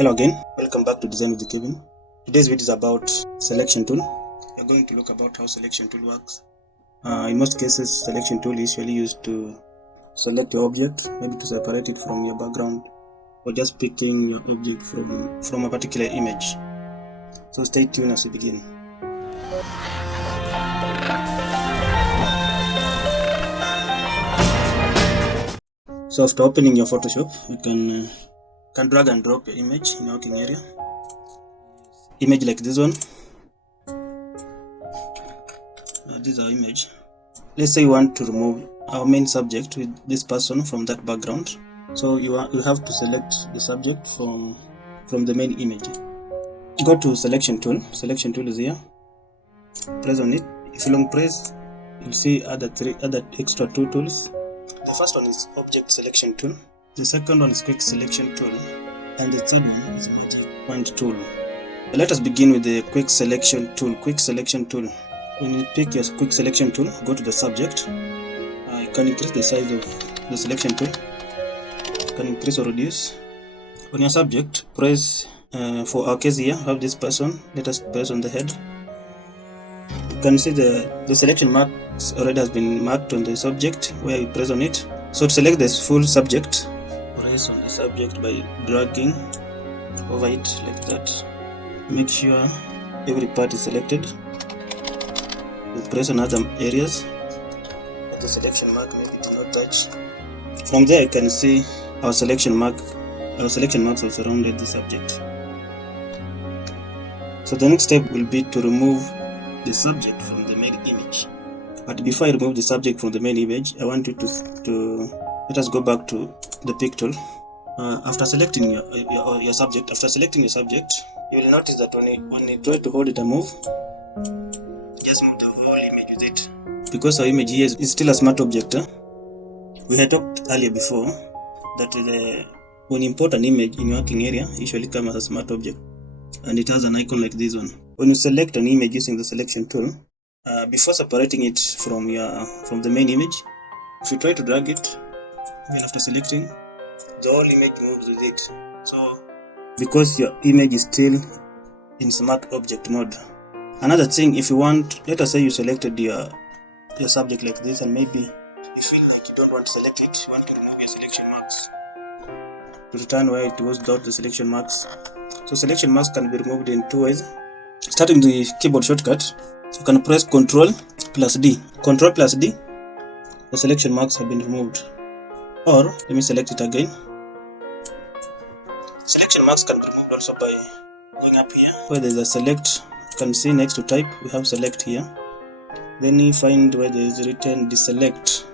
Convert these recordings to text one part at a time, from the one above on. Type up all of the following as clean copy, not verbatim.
Hello again, welcome back to Design with the Kevin. Today's video is about selection tool. We're going to look about how selection tool works. In most cases, selection tool is usually used to select your object, maybe to separate it from your background, or just picking your object from a particular image. So stay tuned as we begin. So after opening your Photoshop, you can drag and drop your image in your working area. Image like this one. This is our image. Let's say you want to remove our main subject with this person from that background. So you have to select the subject from the main image. Go to selection tool. Selection tool is here. Press on it. If you long press, you'll see other extra two tools. The first one is object selection tool. The second one is quick selection tool, and the third one is magic wand tool. Let us begin with the quick selection tool. Quick selection tool. When you pick your quick selection tool, go to the subject. You can increase the size of the selection tool. You can increase or reduce. On your subject, press. For our case here, have this person. Let us press on the head. You can see the selection marks already has been marked on the subject where you press on it. So to select this full subject, press on the subject by dragging over it like that. Make sure every part is selected. We press on other areas the selection mark maybe do not touch. From there you can see our selection marks have surrounded the subject. So the next step will be to remove the subject from the main image. But before I remove the subject from the main image, I want you to let us go back to the pick tool. After selecting your subject, you will notice that when you try to hold it and move, just move the whole image with it. Because our image here is still a smart object. We had talked earlier before that when you import an image in your working area, it usually comes as a smart object, and it has an icon like this one. When you select an image using the selection tool, before separating it from the main image, if you try to drag it, even after selecting, the whole image moves with it. So because your image is still in smart object mode. Another thing, if you want, let us say you selected your subject like this, and maybe you feel like you don't want to select it, you want to remove your selection marks to return where it was without the selection marks. So selection marks can be removed in two ways. Starting the keyboard shortcut, you can press Ctrl plus D. Ctrl plus D, the selection marks have been removed. Or let me select it again. Selection marks can be removed also by going up here where there is a select. You can see next to type we have select here. Then you find where there is written deselect.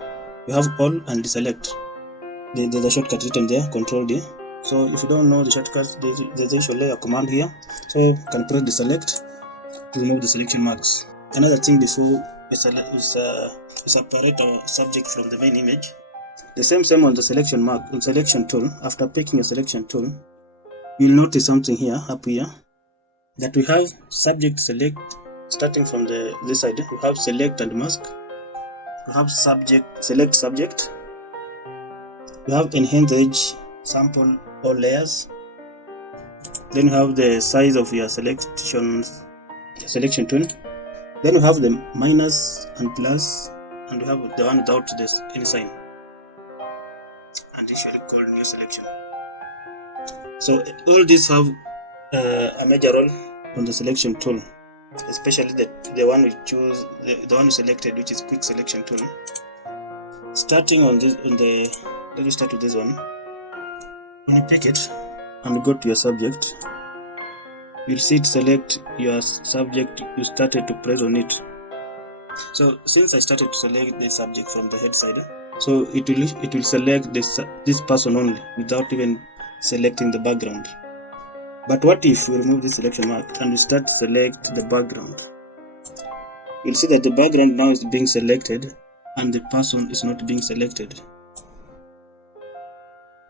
You have all and deselect. There's a shortcut written there, Ctrl D. So if you don't know the shortcut, there's usually a command here. So you can press deselect to remove the selection marks. Another thing before we separate our subject from the main image. The same on the selection tool. After picking a selection tool, you'll notice something here, up here, that we have subject select. Starting from this side, we have select and mask. We have select subject. We have enhance edge, sample all layers. Then you have the size of your selection tool. Then we have the minus and plus, and we have the one without any sign, and usually called new selection. So all these have a major role on the selection tool, especially the one we choose, the one we selected, which is quick selection tool. Starting on this, let me start with this one. When you pick it and go to your subject, you'll see it select your subject you started to press on it. So since I started to select the subject from the head side, so it will select this person only without even selecting the background. But what if we remove this selection mark and we start to select the background? You'll see that the background now is being selected and the person is not being selected.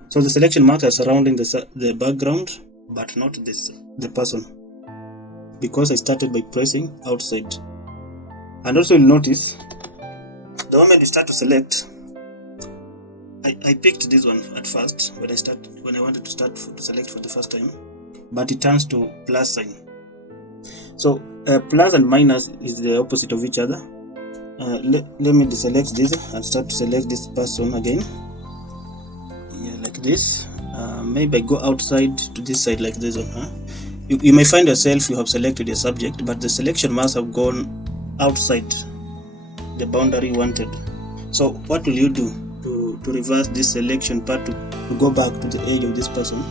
So the selection marks are surrounding the background, but not the person, because I started by pressing outside. And also you'll notice the moment you start to select, I picked this one at first when I wanted to start to select for the first time. but it turns to plus sign. So plus and minus is the opposite of each other. Let me deselect this and start to select this person again. Yeah, like this. Maybe I go outside to this side like this one. You may find yourself you have selected your subject, but the selection must have gone outside the boundary wanted. So what will you do to reverse this selection part to go back to the edge of this person?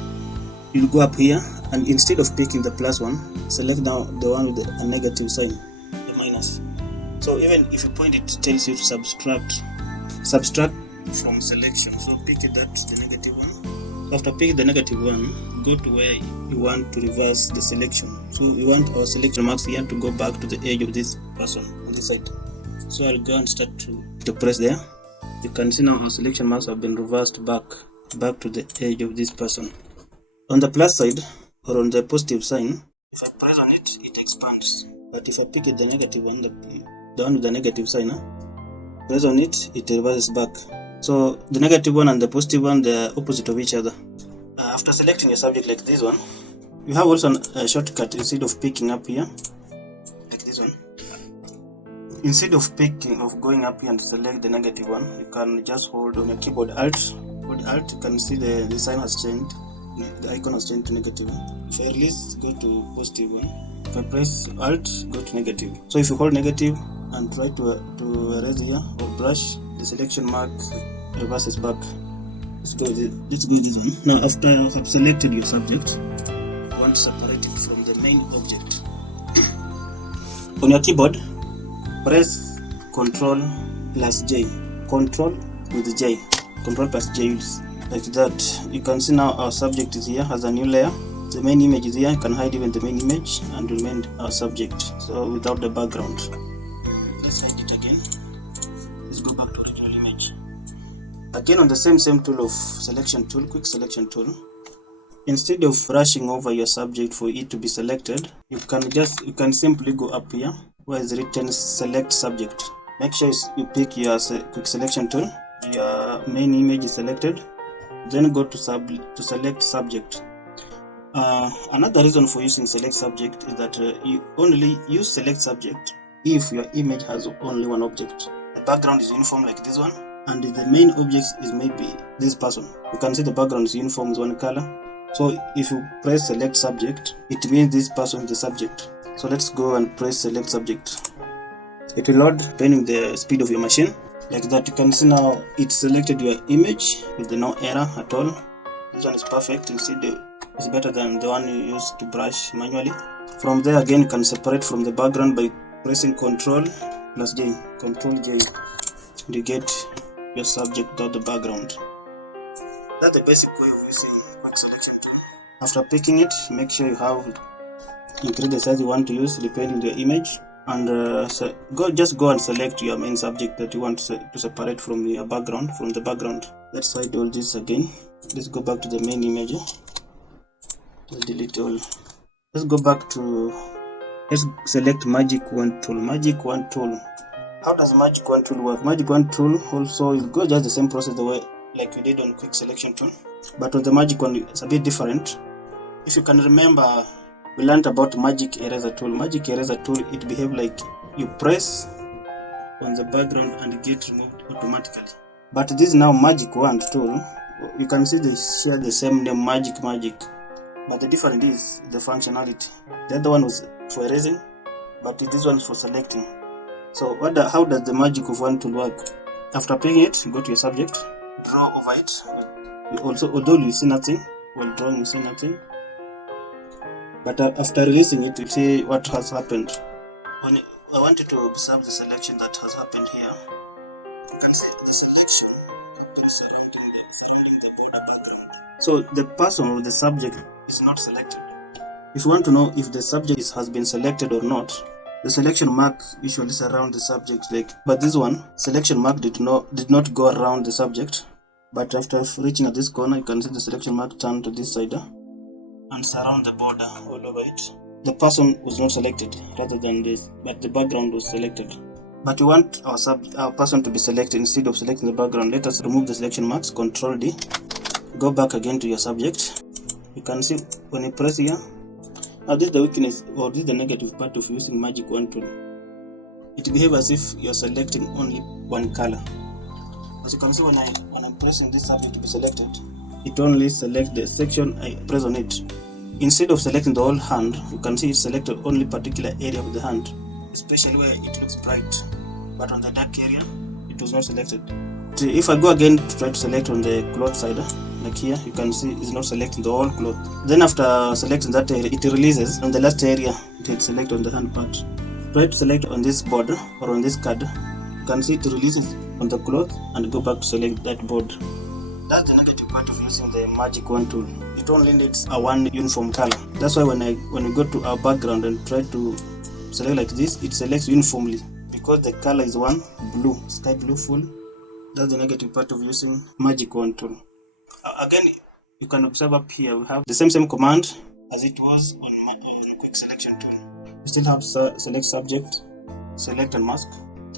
You'll go up here, and instead of picking the plus one, select now the one with a negative sign, the minus. So even if you point it tells you to subtract from selection. So pick that the negative one. After picking the negative one, go to where you want to reverse the selection. So we want our selection marks here to go back to the edge of this person on this side. So I'll go and start to press there. You can see now our selection marks have been reversed back to the edge of this person. On the plus side or on the positive sign, if I press on it, it expands. But if I pick it the negative one, the one with the negative sign, press on it, it reverses back. So the negative one and the positive one, they are opposite of each other. After selecting a subject like this one, you have also a shortcut. Instead of picking up here, like this one, instead of going up here and select the negative one, you can just hold on your keyboard Alt. Hold Alt, you can see the sign has changed. The icon has changed to negative. If I release, go to positive one. If I press Alt, go to negative. So if you hold negative and try to erase here or brush, the selection mark reverses back. Let's go this one. Now after you have selected your subject, you want to separate it from the main object. On your keyboard, press Ctrl plus J. Ctrl with J. Ctrl plus J, like that. You can see now our subject is here, has a new layer. The main image is here. You can hide even the main image and remain our subject, so without the background. Let's hide it again. Let's go back to original image. Again on the same tool of selection tool, quick selection tool. Instead of rushing over your subject for it to be selected, you can simply go up here where is written select subject. Make sure you pick your quick selection tool. Your main image is selected. Then go to select subject. Another reason for using select subject is that you only use select subject if your image has only one object. The background is uniform like this one, and the main object is maybe this person. You can see the background is uniform, is one color. So if you press select subject, it means this person is the subject. So let's go and press select subject. It will load depending the speed of your machine. Like that, you can see now it selected your image with no error at all. This one is perfect. Instead, it's better than the one you used to brush manually. From there again, you can separate from the background by pressing Ctrl plus J. Ctrl J. You get your subject without the background. That's the basic way of using quick selection tool. After picking it, make sure you have increase the size you want to use depending on your image. And just go and select your main subject that you want to separate from your background, from the background. Let's hide all this again. Let's go back to the main image. Let's delete all. Let's go back to, let's select Magic Wand tool. Magic Wand tool. How does Magic Wand tool work? Magic Wand tool also, it goes just the same process the way like we did on quick selection tool, but on the Magic Wand it's a bit different. If you can remember, we learned about Magic Eraser tool. Magic Eraser tool, it behaves like you press on the background and it gets removed automatically. But this is now Magic Wand tool. You can see they share the same name, Magic. But the difference is the functionality. The other one was for erasing, but this one is for selecting. So how does the Magic of Wand tool work? After picking it, go to your subject, draw over it. Although you see nothing, while drawing you see nothing. But after releasing it, you see what has happened. When I want you to observe the selection that has happened here. You can see the selection happens surrounding the border background. So the person or the subject is not selected. If you want to know if the subject has been selected or not, the selection mark usually surround the subject. But this one, selection mark did not go around the subject. But after reaching at this corner, you can see the selection mark turn to this side and surround the border all over it. The person was not selected rather than this, but the background was selected. But we want our person to be selected instead of selecting the background. Let us remove the selection marks, Ctrl D. Go back again to your subject. You can see when you press here. Now this is the weakness, or this is the negative part of using Magic Wand tool. It behaves as if you're selecting only one color. As you can see, when I'm pressing this subject to be selected, it only selects the section I press on it. Instead of selecting the whole hand, you can see it selected only particular area of the hand, especially where it looks bright, but on the dark area it was not selected. If I go again to try to select on the cloth side, like here, you can see it's not selecting the whole cloth. Then after selecting that area, it releases on the last area it had selected on the hand part. Try to select on this border or on this card, you can see it releases on the cloth and go back to select that board. That's the negative part of using the Magic Wand tool. It only needs a one uniform color. That's why when we go to our background and try to select like this, it selects uniformly because the color is one, blue, sky blue full. That's the negative part of using Magic Wand tool. Again, you can observe up here we have the same command as it was on quick selection tool. We still have select subject, select and mask.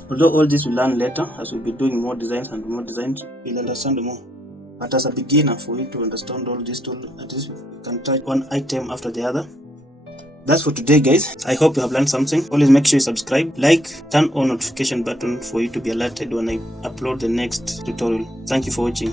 Although all this we'll learn later as we'll be doing more designs and more designs, you'll understand more. But as a beginner, for you to understand all this tool, at least you can touch one item after the other. That's for today, guys. I hope you have learned something. Always make sure you subscribe, like, turn on notification button for you to be alerted when I upload the next tutorial. Thank you for watching.